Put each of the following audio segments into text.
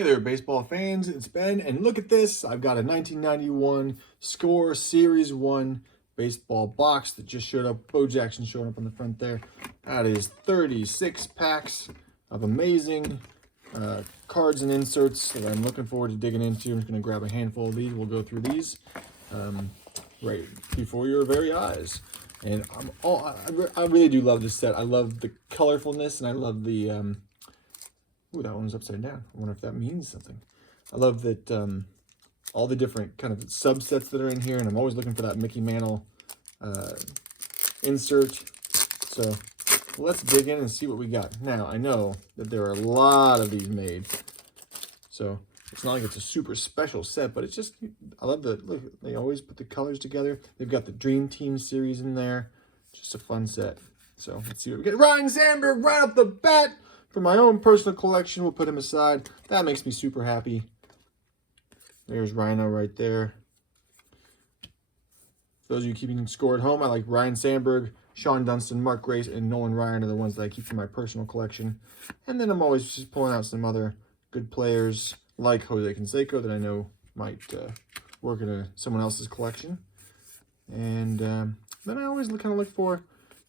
Hey there, baseball fans. It's Ben, and look at this. I've got a 1991 Score Series 1 baseball box that just showed up. Bo Jackson showing up on the front there. That is 36 packs of amazing cards and inserts that I'm looking forward to digging into. I'm just going to grab a handful of these. We'll go through these right before your very eyes. And I really do love this set. I love the colorfulness, and I love the... Ooh, that one's upside down. I wonder if that means something. I love that all the different kind of subsets that are in here, and I'm always looking for that Mickey Mantle insert. So let's dig in and see what we got. Now, I know that there are a lot of these made, so it's not like it's a super special set, but it's just, I love the, look, they always put the colors together. They've got the Dream Team series in there. Just a fun set. So let's see what we get. Ryne Sandberg right off the bat. For my own personal collection, we'll put him aside. That makes me super happy. There's Rhino right there. Those of you keeping score at home, I like Ryne Sandberg, Sean Dunston, Mark Grace, and Nolan Ryan are the ones that I keep for my personal collection. And then I'm always just pulling out some other good players like Jose Canseco that I know might work in someone else's collection. And then I always kind of look for,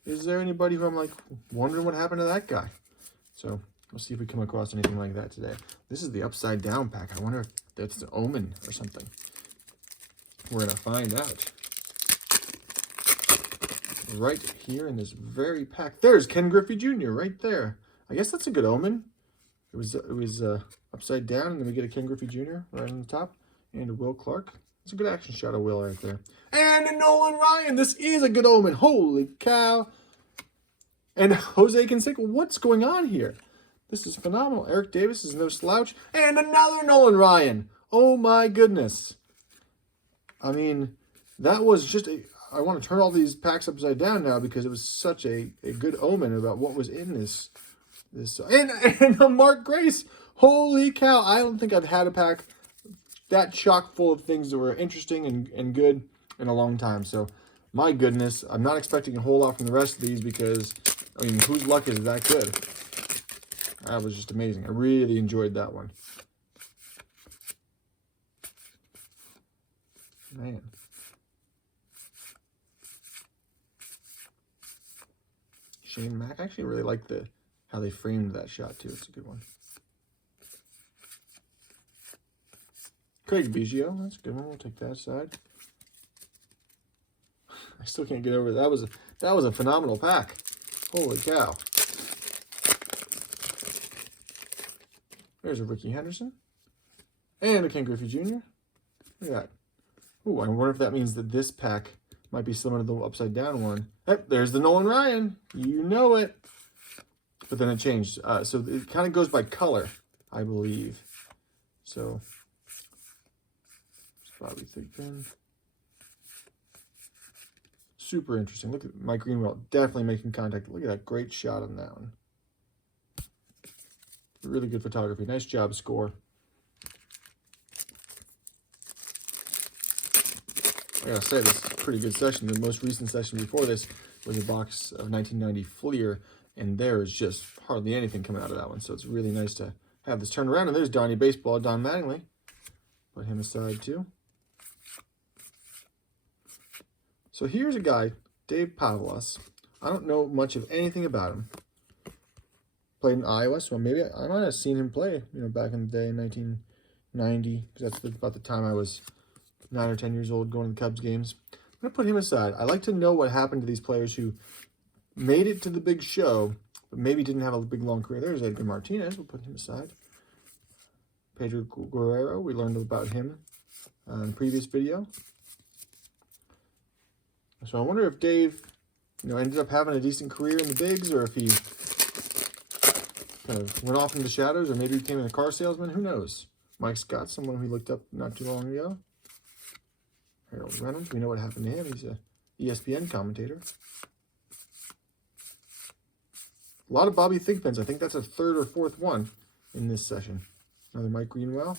is there anybody who I'm like wondering what happened to that guy? So we'll see if we come across anything like that today. This is the upside down pack. I wonder if that's the Omen or something. We're going to find out. Right here in this very pack. There's Ken Griffey Jr. right there. I guess that's a good Omen. It was upside down, and then we get a Ken Griffey Jr. right on the top. And a Will Clark. It's a good action shot of Will right there. And a Nolan Ryan. This is a good Omen. Holy cow. And Jose Canseco, what's going on here? This is phenomenal. Eric Davis is no slouch. And another Nolan Ryan. Oh my goodness. I mean, that was just a... I want to turn all these packs upside down now because it was such a good omen about what was in this. And a Mark Grace. Holy cow. I don't think I've had a pack that chock full of things that were interesting and good in a long time. So, my goodness. I'm not expecting a whole lot from the rest of these because... I mean, whose luck is that good? That was just amazing. I really enjoyed that one. Man. Shane Mack. I actually really like how they framed that shot, too. It's a good one. Craig Biggio. That's a good one. We'll take that aside. I still can't get over it. That was a phenomenal pack. Holy cow. There's a Ricky Henderson. And a Ken Griffey Jr. Look at that. Ooh, I wonder if that means that this pack might be similar to the upside down one. Hey, there's the Nolan Ryan. You know it. But then it changed. So it kind of goes by color, I believe. So, it's probably thick pen. Super interesting. Look at Mike Greenwell definitely making contact. Look at that great shot on that one. Really good photography. Nice job, Score. I gotta say, this is a pretty good session. The most recent session before this was a box of 1990 Fleer, and there is just hardly anything coming out of that one. So it's really nice to have this turned around. And there's Donnie Baseball, Don Mattingly. Put him aside too. So here's a guy, Dave Pavlas. I don't know much of anything about him. Played in Iowa, so maybe I might have seen him play, back in the day in 1990, because that's about the time I was 9 or 10 years old going to the Cubs games. I'm going to put him aside. I like to know what happened to these players who made it to the big show, but maybe didn't have a big, long career. There's Edgar Martinez. We'll put him aside. Pedro Guerrero, we learned about him in the previous video. So I wonder if Dave, ended up having a decent career in the bigs, or if he kind of went off in the shadows, or maybe became a car salesman. Who knows? Mike Scott, someone we looked up not too long ago. Harold Reynolds, we know what happened to him. He's a ESPN commentator. A lot of Bobby Thigpens. I think that's a third or fourth one in this session. Another Mike Greenwell.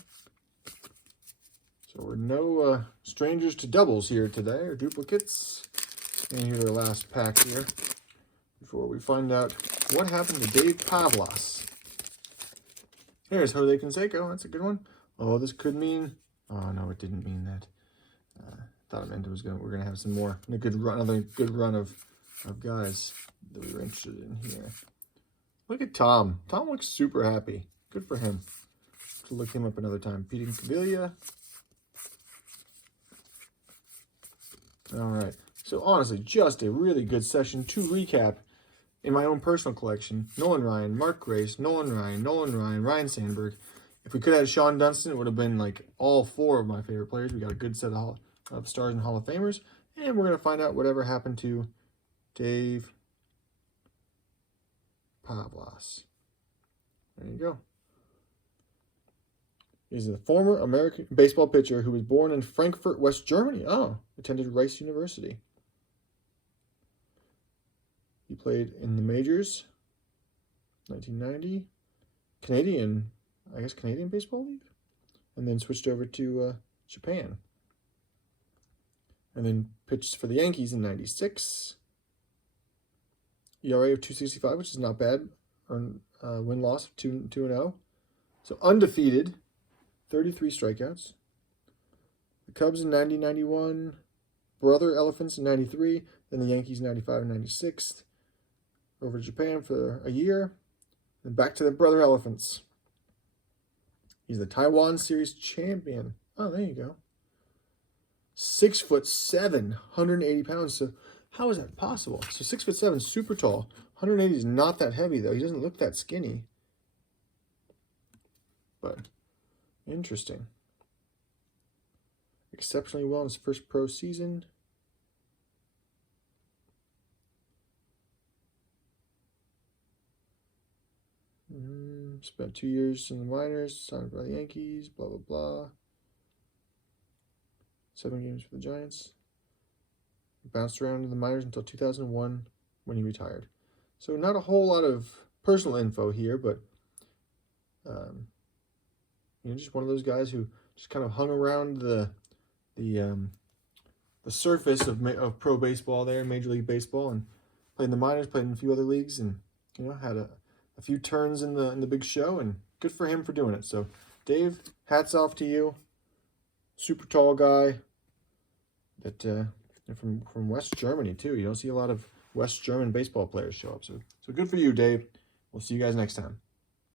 So we're no strangers to doubles here today, or duplicates. And here's our last pack here before we find out what happened to Dave Pavlas. Here's Jose Canseco. That's a good one. Oh, this could mean... Oh, no, it didn't mean that. Thought it meant we're gonna have some more. A good run, another good run of guys that we were interested in here. Look at Tom. Tom looks super happy. Good for him. To look him up another time. Pete Cavilla. All right. So honestly, just a really good session to recap in my own personal collection. Nolan Ryan, Mark Grace, Nolan Ryan, Ryan Sandberg. If we could have had Sean Dunston, it would have been like all 4 of my favorite players. We got a good set of stars and Hall of Famers. And we're going to find out whatever happened to Dave Pavlas. There you go. He's a former American baseball pitcher who was born in Frankfurt, West Germany. Oh, attended Rice University. He played in the majors, 1990. Canadian Baseball League. And then switched over to Japan. And then pitched for the Yankees in 96. ERA of 2.65, which is not bad. Win-loss of 2-0. So undefeated. 33 strikeouts. The Cubs in 90-91. Brother Elephants in 93. Then the Yankees 95 and 96. Over to Japan for a year. Then back to the Brother Elephants. He's the Taiwan Series champion. Oh, there you go. 6'7", 180 pounds. So how is that possible? So 6'7", super tall. 180 is not that heavy, though. He doesn't look that skinny. But interesting. Exceptionally well in his first pro season. Spent 2 years in the minors, signed by the Yankees, blah, blah, blah. 7 games for the Giants. Bounced around in the minors until 2001 when he retired. So not a whole lot of personal info here, but just one of those guys who just kind of hung around the surface of pro baseball there, Major League Baseball, and played in the minors, played in a few other leagues, and had a few turns in the big show, and good for him for doing it. So, Dave, hats off to you. Super tall guy. That from West Germany too. You don't see a lot of West German baseball players show up. So good for you, Dave. We'll see you guys next time.